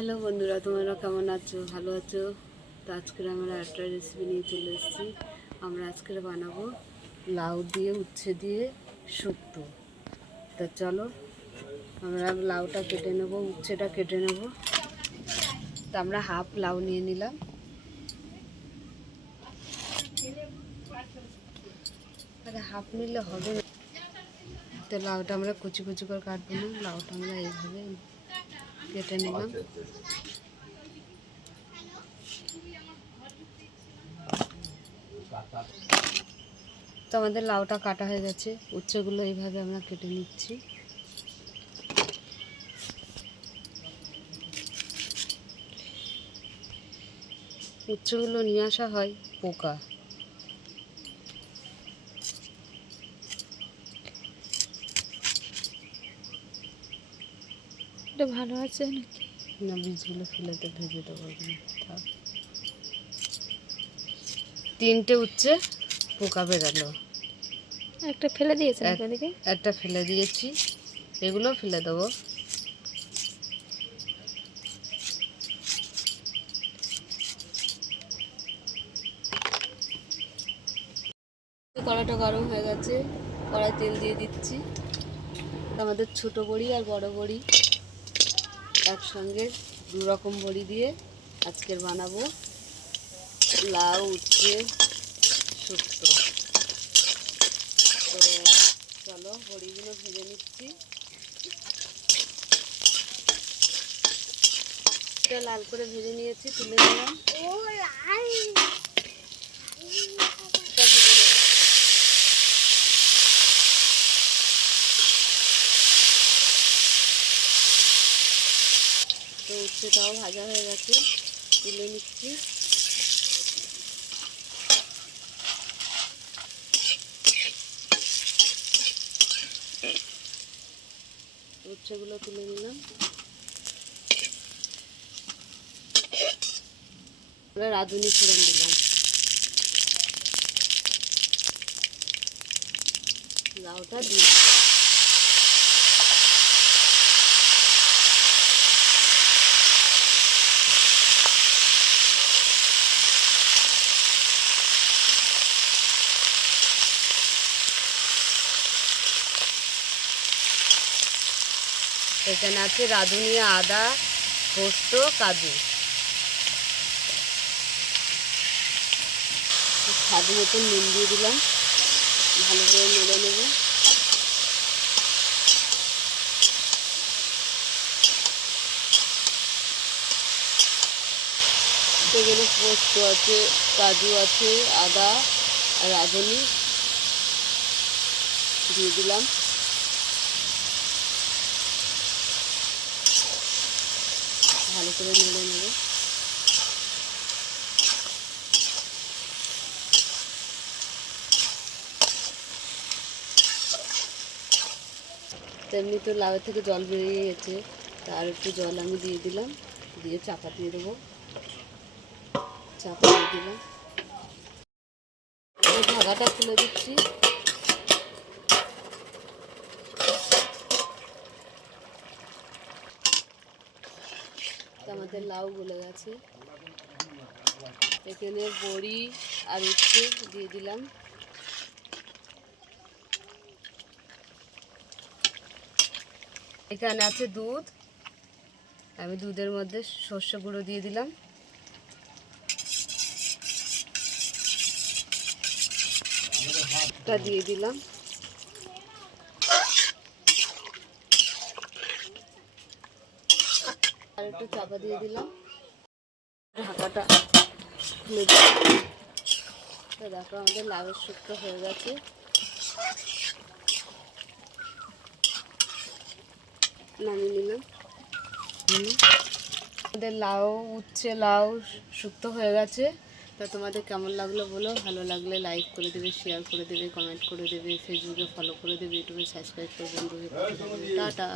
Hello বন্ধুরা, তোমরা কেমন আছো? ভালো আছো? তো আজকে আমরা একটা রেসিপি নিয়ে চলে এসেছি। আমরা আজকে বানাবো লাউ দিয়ে উচ্ছে দিয়ে শুক্তো। তো চলো আমরা লাউটা কেটে নেব, উচ্ছেটা কেটে নেব। তো আমরা হাফ লাউ নিয়ে নিলাম। হাফ নিলে হবে না, তো লাউটা আমরা কুচি কুচি করে কাটবো না, লাউটা আমরা এইভাবে কেটে নিলাম। তো আমাদের লাউটা কাটা হয়ে গেছে, উচ্ছেগুলো এইভাবে আমরা কেটে নিচ্ছি। উচ্ছেগুলো নিয়ে আসা হয় পোকা। এটা ভালো আছে নাকি? না, বীজগুলো ফেলেতে ভেজে দেবো। তিনটে উচ্ছে পোকা বেরালো। একটা ফেলে দিয়েছেন এদিকে? একটা ফেলে দিয়েছি, এগুলো ফেলে দেবো। কড়াটা গরম হয়ে গেছে, কড়াই তেল দিয়ে দিচ্ছি। আমাদের ছোট বড়ি আর বড় বড়ি একসঙ্গে দু রকম বড়ি দিয়ে আজকের বানাবো লাউ উচ্ছে শুক্তো। তো চলো বড়িগুলো ভেজে নিচ্ছি। লাল করে ভেজে নিয়েছি, তুলে নিলাম। তো উচ্ছেটাও ভাজা হয়ে গেছে, তুলে নিচ্ছি। উচ্ছেগুলো তুলে নিলাম। রাঁধুনি ফোড়ন দিলাম, লাউটা দিয়ে এখানে আছে রাঁধুনি, আদা, পোস্ত, কাজু। স্বাদ মতন নুন দিয়ে দিলাম, ভালো করে নেড়ে নেব। সেখানে পোস্ত আছে, কাজু আছে, আদা আর রাঁধুনি দিয়ে দিলাম। ভালো করে নেড়ে নেব। তেমনি তো লাউ থেকে জল বেরিয়ে গেছে, তার একটু জল আমি দিয়ে দিলাম, দিয়ে চাপা দিয়ে দেবো। চাপা দিয়ে দিলাম, ঢাকাটা খুলে দিচ্ছি। আমাদের লাউ গলে গেছে। এখানে বড়ি আর উচ্ছে দিয়ে দিলাম। এখানে আছে দুধ, আমি দুধের মধ্যে সর্ষে গুঁড়ো দিয়ে দিলাম। দিয়ে দিলাম, আর একটু চাপা দিয়ে দিলাম। ঢাকাটা খুলে দিলাম। তো দেখো আমাদের লাউয়ের শুক্তো হয়ে গেছে। নামিয়ে নিলাম। আমাদের লাউ উচ্ছে লাউ শুক্তো হয়ে গেছে। তা তোমাদের কেমন লাগলো বলো, ভালো লাগলে লাইক করে দেবে, শেয়ার করে দেবে, কমেন্ট করে দেবে, ফেসবুকে ফলো করে দেবে, ইউটিউবে সাবস্ক্রাইব করে দেবে। টাটা।